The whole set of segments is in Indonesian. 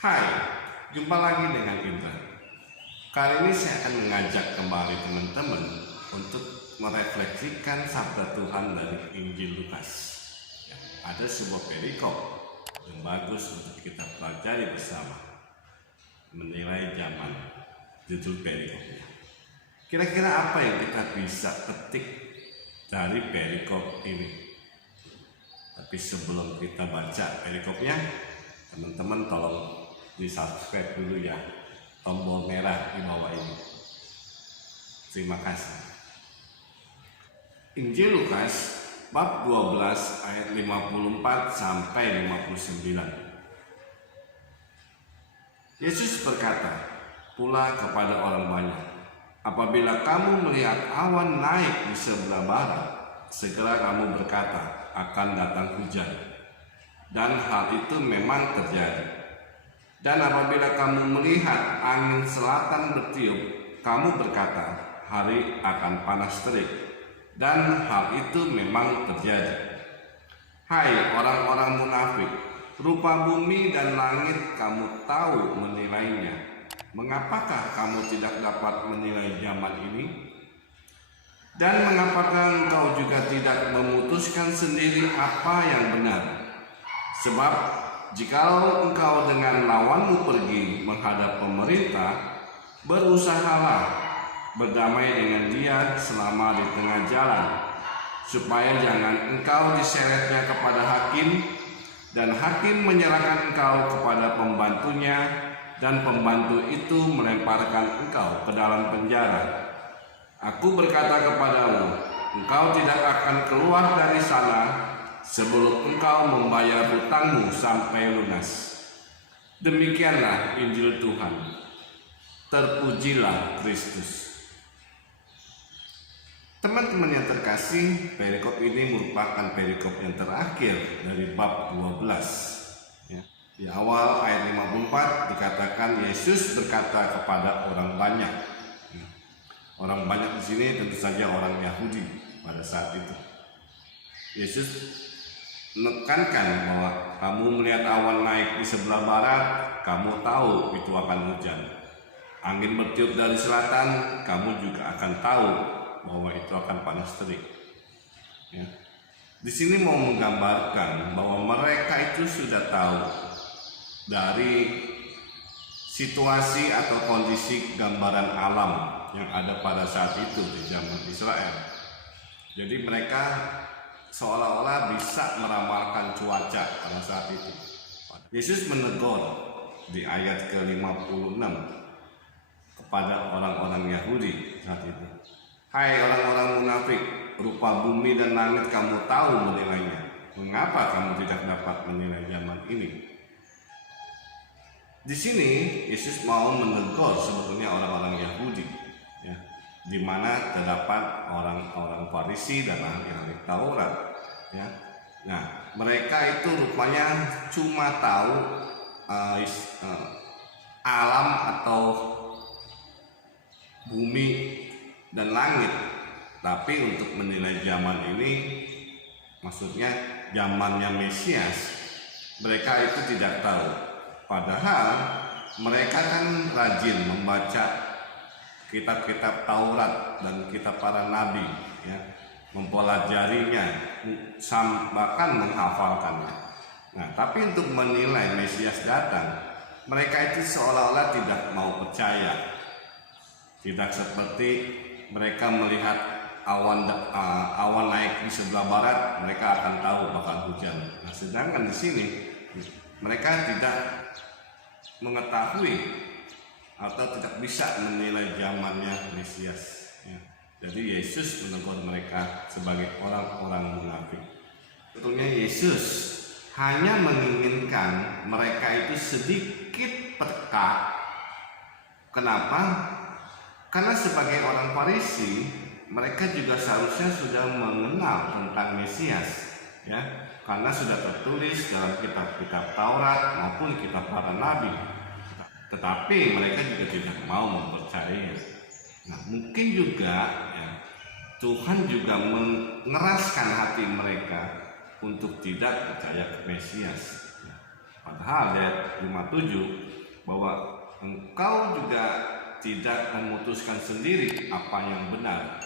Hai, jumpa lagi dengan Indra. Kali ini saya akan mengajak kembali teman-teman untuk merefleksikan sabda Tuhan dari Injil Lukas. Ada sebuah perikop yang bagus untuk kita pelajari bersama. Menilai zaman, judul perikopnya. Kira-kira apa yang kita bisa petik dari perikop ini? Tapi sebelum kita baca perikopnya, teman-teman tolong di-subscribe dulu ya tombol merah di bawah ini. Terima kasih. Injil Lukas bab 12 ayat 54 sampai 59. Yesus berkata pula kepada orang banyak, apabila kamu melihat awan naik di sebelah barat, segera kamu berkata akan datang hujan. Dan hal itu memang terjadi. Dan apabila kamu melihat angin selatan bertiup, kamu berkata, hari akan panas terik. Dan hal itu memang terjadi. Hai orang-orang munafik, rupa bumi dan langit kamu tahu menilainya. Mengapakah kamu tidak dapat menilai zaman ini? Dan mengapakah engkau juga tidak memutuskan sendiri apa yang benar? Sebab jikalau engkau dengan lawanmu pergi menghadap pemerintah, berusahalah berdamai dengan dia selama di tengah jalan, supaya jangan engkau diseretnya kepada hakim, dan hakim menyerahkan engkau kepada pembantunya, dan pembantu itu melemparkan engkau ke dalam penjara. Aku berkata kepadamu, engkau tidak akan keluar dari sana sebelum engkau membayar hutangmu sampai lunas. Demikianlah Injil Tuhan. Terpujilah Kristus. Teman-teman yang terkasih, perikop ini merupakan perikop yang terakhir dari bab 12. Di awal ayat 54 dikatakan Yesus berkata kepada orang banyak. Orang banyak di sini tentu saja orang Yahudi pada saat itu. Yesus menekankan bahwa kamu melihat awan naik di sebelah barat, kamu tahu itu akan hujan. Angin bertiup dari selatan, kamu juga akan tahu bahwa itu akan panas terik. Di sini mau menggambarkan bahwa mereka itu sudah tahu dari situasi atau kondisi gambaran alam yang ada pada saat itu di zaman Israel. Jadi mereka seolah-olah bisa meramalkan cuaca pada saat itu. Yesus menegur di ayat ke-56 kepada orang-orang Yahudi saat itu. Hai orang-orang munafik, rupa bumi dan langit kamu tahu menilainya. Mengapa kamu tidak dapat menilai zaman ini? Di sini Yesus mau menegur sebetulnya orang-orang Yahudi, di mana terdapat orang-orang Farisi dan ahli Taurat. Nah, mereka itu rupanya cuma tahu alam atau bumi dan langit, tapi untuk menilai zaman ini, maksudnya zamannya Mesias, mereka itu tidak tahu. Padahal mereka kan rajin membaca kitab-kitab Taurat dan kitab para nabi, mempelajarinya, bahkan menghafalkannya. Nah, tapi untuk menilai Mesias datang, mereka itu seolah-olah tidak mau percaya. Tidak seperti mereka melihat awan naik di sebelah barat, mereka akan tahu bakal hujan. Nah, sedangkan di sini mereka tidak mengetahui atau tidak bisa menilai zamannya Mesias. Jadi Yesus menegur mereka sebagai orang-orang munafik. Sebetulnya Yesus hanya menginginkan mereka itu sedikit peka. Kenapa? Karena sebagai orang Farisi, mereka juga seharusnya sudah mengenal tentang Mesias, karena sudah tertulis dalam kitab-kitab Taurat maupun kitab para nabi. Tetapi mereka juga tidak mau mempercayai. Nah, mungkin juga Tuhan juga mengeraskan hati mereka untuk tidak percaya ke Mesias. Padahal ayat 57 bahwa engkau juga tidak memutuskan sendiri apa yang benar.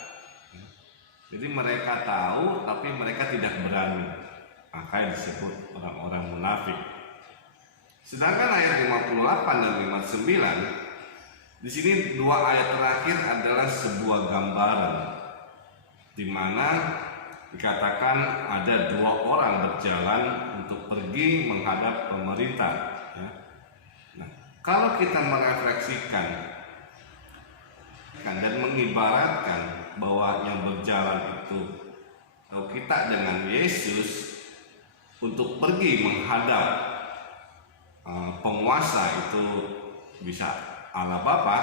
Jadi mereka tahu tapi mereka tidak berani. Makanya disebut orang-orang munafik. Sedangkan ayat 58 dan 59 di sini dua ayat terakhir adalah sebuah gambaran di mana dikatakan ada dua orang berjalan untuk pergi menghadap pemerintah. Ya. Nah, kalau kita merefleksikan dan mengibaratkan bahwa yang berjalan itu kalau kita dengan Yesus untuk pergi menghadap penguasa itu bisa Allah Bapa.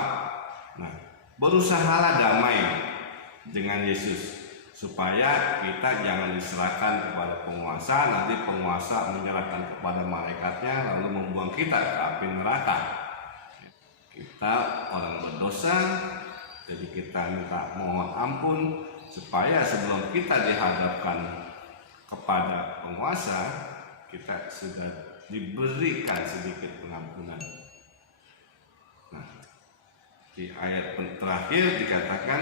Nah, berusahalah damai dengan Yesus supaya kita jangan diserahkan kepada penguasa, nanti penguasa menyerahkan kepada malaikatnya lalu membuang kita ke api neraka. Kita orang berdosa, jadi kita minta mohon ampun supaya sebelum kita dihadapkan kepada penguasa kita sudah diberikan sedikit pengampunan. Nah, di ayat terakhir dikatakan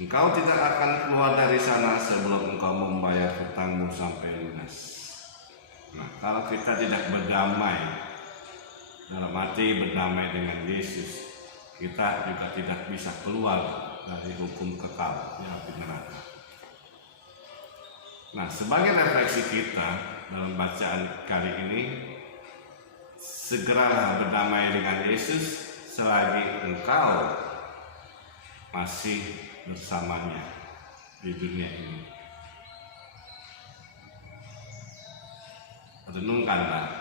engkau tidak akan keluar dari sana sebelum engkau membayar hutangmu sampai lunas. Nah, kalau kita tidak berdamai, dalam arti berdamai dengan Yesus, kita juga tidak bisa keluar dari hukum kekal yang api neraka. Nah, sebagai refleksi kita dalam bacaan kali ini, segeralah berdamai dengan Yesus selagi engkau masih bersamanya di dunia ini. Renungkanlah